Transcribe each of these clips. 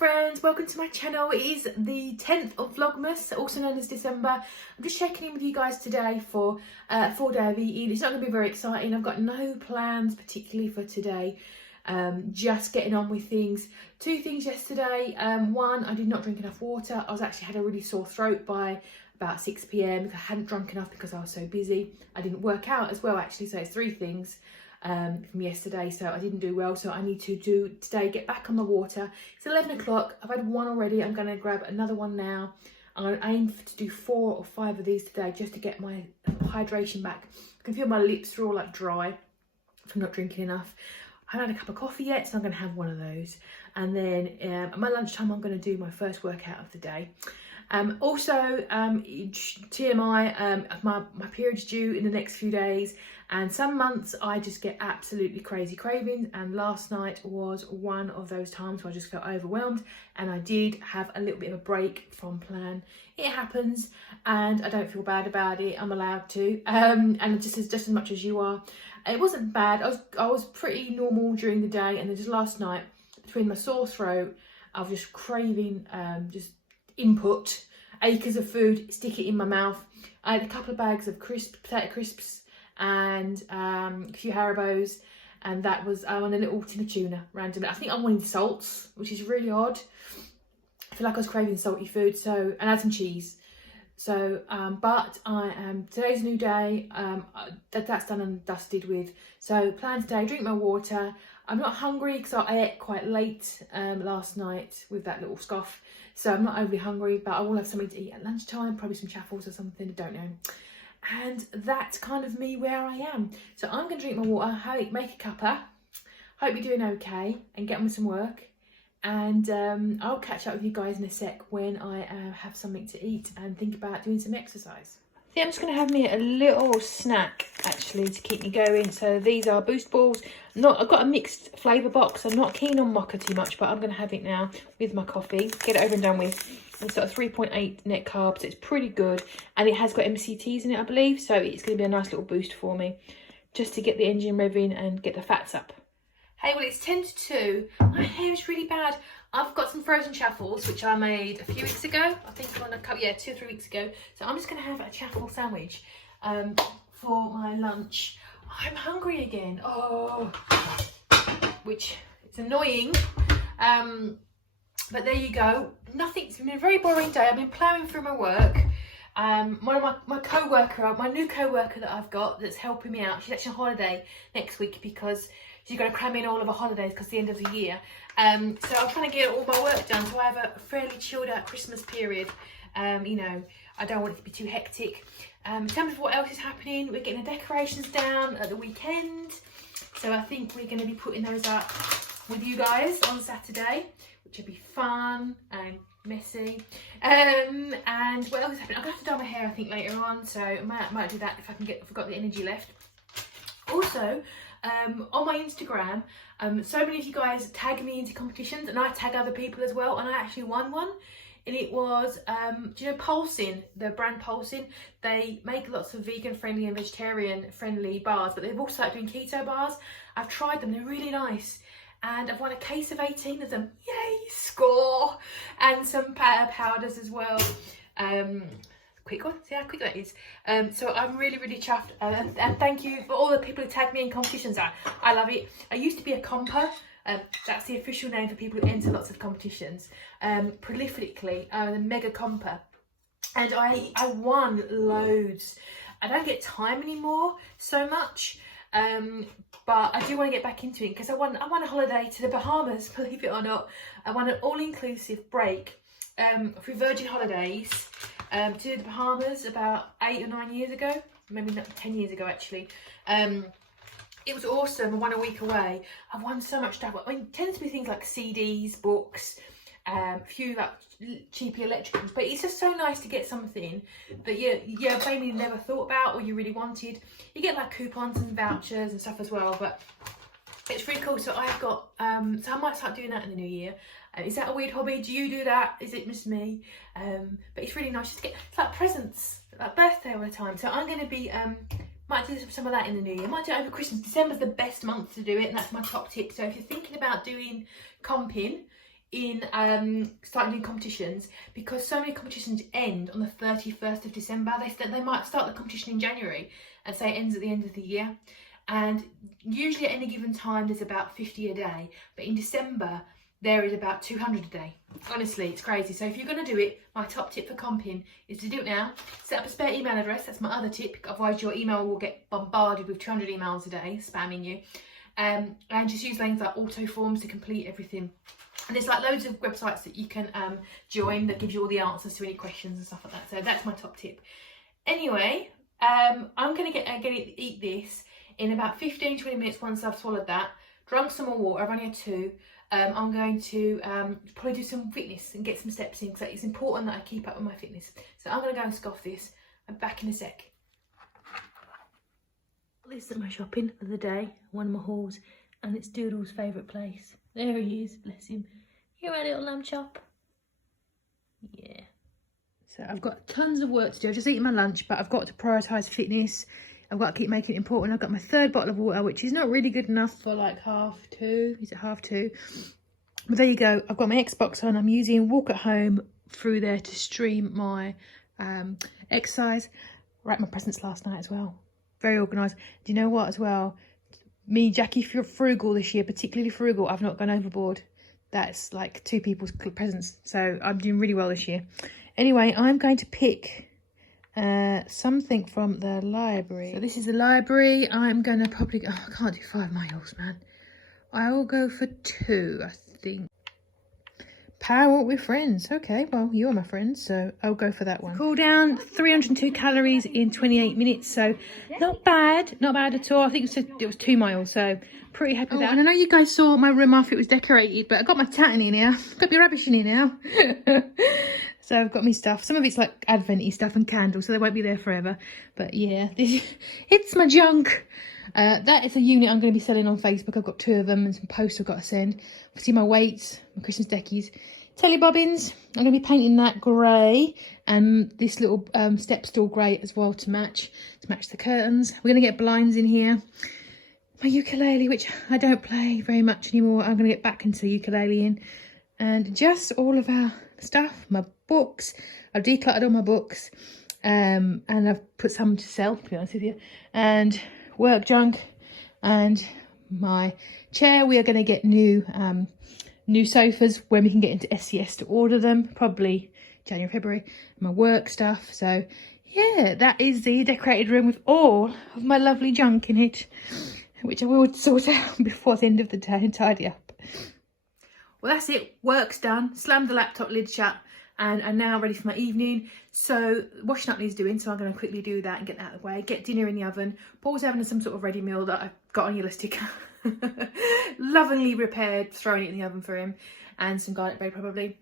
friends, welcome to my channel. It is the 10th of Vlogmas, also known as December. I'm just checking in with you guys today for a full day of eating. It's not going to be very exciting. I've got no plans particularly for today. Just getting on with things. Two things yesterday. One, I did not drink enough water. I actually had a really sore throat by about 6 p.m. because I hadn't drunk enough because I was so busy. I didn't work out as well actually, so it's three things from yesterday, so I didn't do well, so I need to do today, get back on the water. It's 11 o'clock. I've had one already. I'm going to grab another one now. I'm going to aim to do 4 or 5 of these today just to get my hydration back. I can feel my lips are all like dry from not drinking enough. I haven't had a cup of coffee yet, so I'm going to have one of those, and then at my lunchtime I'm going to do my first workout of the day. Also, TMI, my period's due in the next few days, and some months I just get absolutely crazy cravings, and last night was one of those times where I just felt overwhelmed, and I did have a little bit of a break from plan. It happens, and I don't feel bad about it. I'm allowed to, and just as much as you are. It wasn't bad. I was pretty normal during the day, and then just last night, between my sore throat, I was just craving just input, acres of food, stick it in my mouth. I had a couple of bags of potato crisps and a few Haribos, and that was on a little tin of tuna randomly. I think I wanted salts, which is really odd. I feel like I was craving salty food, so, and I had some cheese. So, but I am, today's a new day, that's done and dusted with. So plan today, drink my water. I'm not hungry because I ate quite late last night with that little scoff. So I'm not overly hungry, but I will have something to eat at lunchtime, probably some chaffles or something, I don't know. And that's kind of me where I am. So I'm going to drink my water, make a cuppa, hope you're doing okay, and get on with some work. And I'll catch up with you guys in a sec when I have something to eat and think about doing some exercise. I think I'm just going to have me a little snack actually to keep me going. So these are Boost Balls. I've got a mixed flavour box. I'm not keen on mocha too much, but I'm going to have it now with my coffee. Get it over and done with. It's got 3.8 net carbs. It's pretty good, and it has got MCTs in it, I believe. So it's going to be a nice little boost for me, just to get the engine revving and get the fats up. Hey, well, it's 10 to 2. My hair is really bad. I've got some frozen chaffles, which I made a few weeks ago. I think on a couple, 2 or 3 weeks ago. So I'm just going to have a chaffle sandwich for my lunch. I'm hungry again. Oh, which it's annoying. But there you go. It's been a very boring day. I've been ploughing through my work. One of my co-worker, my new co-worker that I've got that's helping me out, she's actually on holiday next week because she's going to cram in all of her holidays because it's the end of the year. So I'm trying to get all my work done, so I have a fairly chilled out Christmas period. You know, I don't want it to be too hectic. In terms of what else is happening, we're getting the decorations down at the weekend. So I think we're going to be putting those up with you guys on Saturday, which will be fun and messy. And what else is happening? I'm going to have to dye my hair I think later on, so I might do that if I've got the energy left. Also, on my Instagram, so many of you guys tag me into competitions, and I tag other people as well, and I actually won one. And it was, do you know Pulsin, the brand Pulsin? They make lots of vegan friendly and vegetarian friendly bars, but they've also started doing keto bars. I've tried them, they're really nice. And I've won a case of 18 of them, yay, score! And some powders as well. Quick one, see how quick that is. So I'm really, really chuffed, and thank you for all the people who tag me in competitions. I love it. I used to be a comper. That's the official name for people who enter lots of competitions. Prolifically, the mega comper. And I won loads. I don't get time anymore so much. But I do want to get back into it because I won a holiday to the Bahamas, believe it or not. I won an all-inclusive break through Virgin Holidays to the Bahamas about 8 or 9 years ago, maybe not 10 years ago actually. It was awesome. I won a week away. I've won so much stuff. I mean, it tends to be things like CDs, books, a few like cheapy electricals, but it's just so nice to get something that you maybe never thought about or you really wanted. You get like coupons and vouchers and stuff as well, but it's really cool. So I've got so I might start doing that in the new year. Is that a weird hobby? Do you do that? Is it just me? But it's really nice just to get, it's like presents, like birthday all the time. So I'm going to be might do some of that in the new year. Might do it over Christmas. December's the best month to do it, and that's my top tip. So if you're thinking about doing comping in starting doing competitions, because so many competitions end on the 31st of December. They might start the competition in January and say it ends at the end of the year. And usually at any given time there's about 50 a day, but in December there is about 200 a day. Honestly, it's crazy. So if you're going to do it, my top tip for comping is to do it now. Set up a spare email address. That's my other tip. Otherwise your email will get bombarded with 200 emails a day spamming you. And just use things like auto forms to complete everything. And there's like loads of websites that you can join that gives you all the answers to any questions and stuff like that. So that's my top tip. Anyway, I'm going to eat this in about 15-20 minutes once I've swallowed that. Drunk some more water. I've only had 2. I'm going to probably do some fitness and get some steps in, because it's important that I keep up with my fitness. So I'm going to go and scoff this. I'm back in a sec. This is my shopping of the day, one of my hauls, and it's Doodle's favourite place. There he is, bless him. You're a little lamb chop. Yeah. So I've got tons of work to do. I've just eaten my lunch, but I've got to prioritise fitness. I've got to keep making it important. I've got my 3rd bottle of water, which is not really good enough for like 2:30. Is it 2:30? But there you go. I've got my Xbox on. I'm using Walk at Home through there to stream my exercise. Wrapped my presents last night as well. Very organised. Do you know what as well? Me, Jackie, frugal this year, particularly frugal. I've not gone overboard. That's like 2 people's presents. So I'm doing really well this year. Anyway, I'm going to pick something from the library. So this is the library. I'm going to probably... Oh, I can't do 5 miles, man. I will go for 2, I think. Power with friends. Okay, well, you're my friend, so I'll go for that one. Cool down, 302 calories in 28 minutes, so not bad at all. I think it was 2 miles, so pretty happy with that. And I know you guys saw my room after it was decorated, but I got my tatting in here. Got my rubbish in here now. So I've got me stuff. Some of it's like Advent-y stuff and candles, so they won't be there forever. But yeah, it's my junk. That is a unit I'm going to be selling on Facebook. I've got 2 of them and some posts I've got to send. See my weights, my Christmas deckies. Telly bobbins, I'm going to be painting that grey, and this little step stool grey as well to match the curtains. We're going to get blinds in here. My ukulele, which I don't play very much anymore, I'm going to get back into ukulele in. And just all of our stuff, my books. I've decluttered all my books, and I've put some to sell, to be honest with you. And work junk, and my chair. We are going to get new sofas when we can get into SCS to order them, probably January, February. My work stuff. So yeah, that is the decorated room with all of my lovely junk in it, which I will sort out before the end of the day and tidy up. Well, that's it. Work's done. Slammed the laptop lid shut, and I'm now ready for my evening. So washing up needs doing, so I'm going to quickly do that and get that out of the way. Get dinner in the oven. Paul's having some sort of ready meal that I've got on yellow sticker. Lovingly repaired, throwing it in the oven for him, and some garlic bread probably.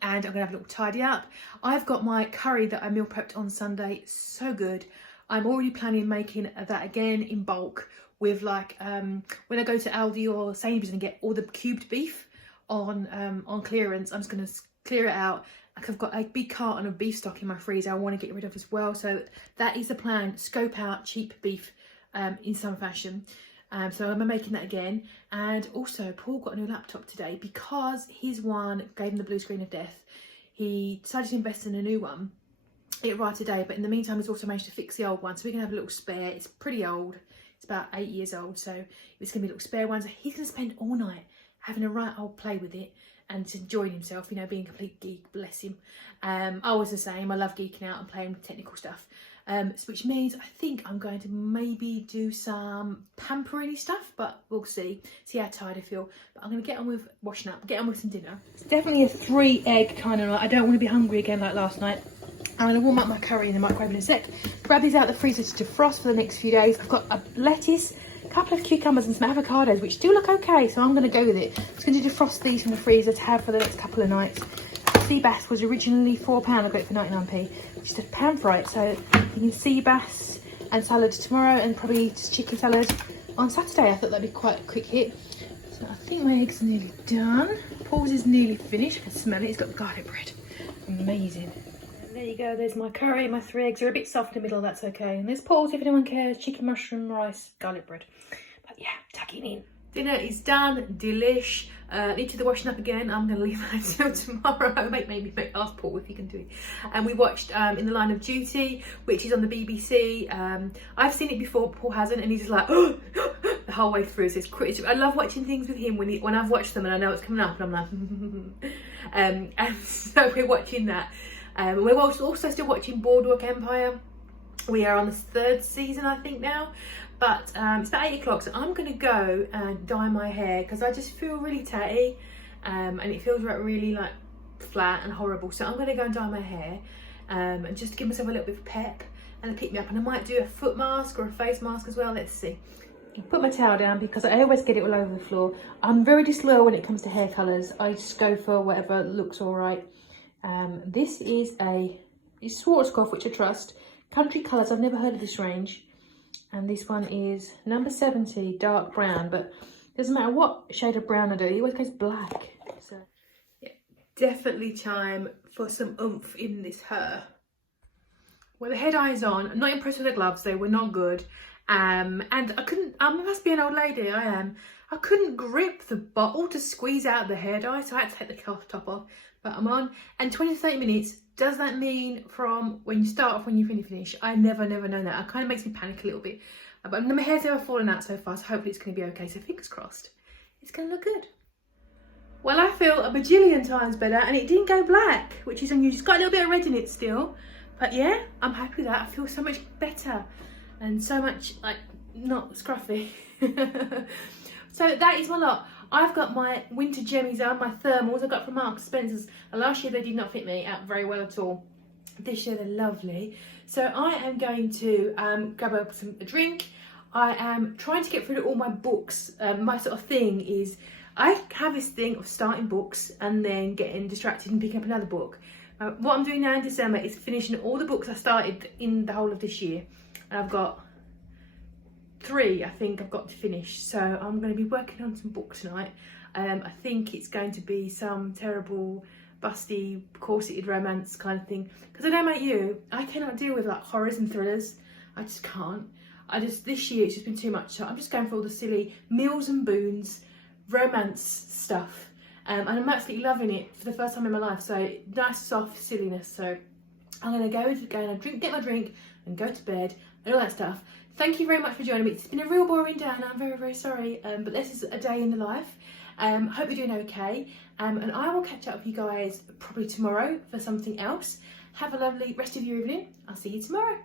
And I'm going to have a little tidy up. I've got my curry that I meal prepped on Sunday. So good. I'm already planning making that again in bulk with like, when I go to Aldi or Sainsbury's and get all the cubed beef on clearance, I'm just going to clear it out. Like, I've got a big carton of beef stock in my freezer I want to get rid of as well. So that is the plan. Scope out cheap beef in some fashion. So I'm making that again. And also Paul got a new laptop today because his one gave him the blue screen of death. He decided to invest in a new one. It arrived today, but in the meantime he's also managed to fix the old one. So we're going to have a little spare. It's pretty old. It's about 8 years old. So it's going to be a little spare one. So he's going to spend all night having a right old play with it and just enjoying himself, you know, being a complete geek, bless him. I was the same. I love geeking out and playing with technical stuff. Which means I think I'm going to maybe do some pampering stuff, but we'll see how tired I feel. But I'm going to get on with washing up, get on with some dinner. It's definitely a 3-egg kind of night. I don't want to be hungry again like last night. I'm going to warm up my curry in the microwave in a sec. Grab these out of the freezer to defrost for the next few days. I've got a lettuce, a couple of cucumbers and some avocados, which do look okay, so I'm going to go with it. I'm just going to defrost these from the freezer to have for the next couple of nights. Sea bass was originally £4. I got it for 99p, which is £1 for it. So you can sea bass and salad tomorrow, and probably just chicken salad on Saturday. I thought that'd be quite a quick hit. So I think my eggs are nearly done. Paul's is nearly finished. I can smell it. It's got garlic bread. Amazing. And there you go. There's my curry. My 3 eggs are a bit soft in the middle. That's okay. And there's Paul's, if anyone cares. Chicken, mushroom, rice, garlic bread. But yeah, tucking in. Dinner is done, delish. Need to do the washing up again. I'm going to leave that until tomorrow. Maybe ask Paul if he can do it. And we watched In the Line of Duty, which is on the BBC. I've seen it before, Paul hasn't, and he's just like the whole way through. So it's crazy. I love watching things with him when I've watched them and I know it's coming up, and I'm like, and so we're watching that. We're also still watching Boardwalk Empire. We are on the 3rd season, I think now. But it's about 8 o'clock, so I'm going to go and dye my hair because I just feel really tatty and it feels really like flat and horrible. So I'm going to go and dye my hair and just give myself a little bit of pep and pick me up. And I might do a foot mask or a face mask as well. Let's see. Put my towel down because I always get it all over the floor. I'm very disloyal when it comes to hair colours. I just go for whatever looks all right. This is it's Schwarzkopf, which I trust. Country Colours, I've never heard of this range. And this one is number 70, dark brown, but it doesn't matter what shade of brown I do, it always goes black. So yeah, definitely time for some oomph in this hair. Well, the hair dye is on. I'm not impressed with the gloves, they were not good. And I must be an old lady, I am. I couldn't grip the bottle to squeeze out the hair dye, so I had to take the top off. But I'm on, and 20 to 30 minutes, does that mean from when you start off when you finish? I never know that. It kind of makes me panic a little bit. But my hair's never fallen out so far, so hopefully it's going to be okay. So fingers crossed, it's going to look good. Well, I feel a bajillion times better, and it didn't go black, which is unusual. It's got a little bit of red in it still. But yeah, I'm happy with that. I feel so much better and so much like not scruffy. So that is my lot. I've got my winter jemmies on, my thermals I got from Marks Spencer's. Last year they did not fit me out very well at all. This year they're lovely. So I am going to grab a drink. I am trying to get through all my books. My sort of thing is, I have this thing of starting books and then getting distracted and picking up another book. What I'm doing now in December is finishing all the books I started in the whole of this year. And I've got 3 I think I've got to finish, so I'm going to be working on some books tonight. I think it's going to be some terrible busty corseted romance kind of thing, because I don't know about you, I cannot deal with like horrors and thrillers. I just can't. This year it's just been too much, so I'm just going for all the silly Mills and Boons romance stuff, and I'm absolutely loving it for the first time in my life. So nice soft silliness. So I'm going to go and get my drink and go to bed and all that stuff. Thank you very much for joining me. It's been a real boring day and I'm very sorry, but this is a day in the life. Hope you're doing okay, and I will catch up with you guys probably tomorrow for something else. Have a lovely rest of your evening. I'll see you tomorrow.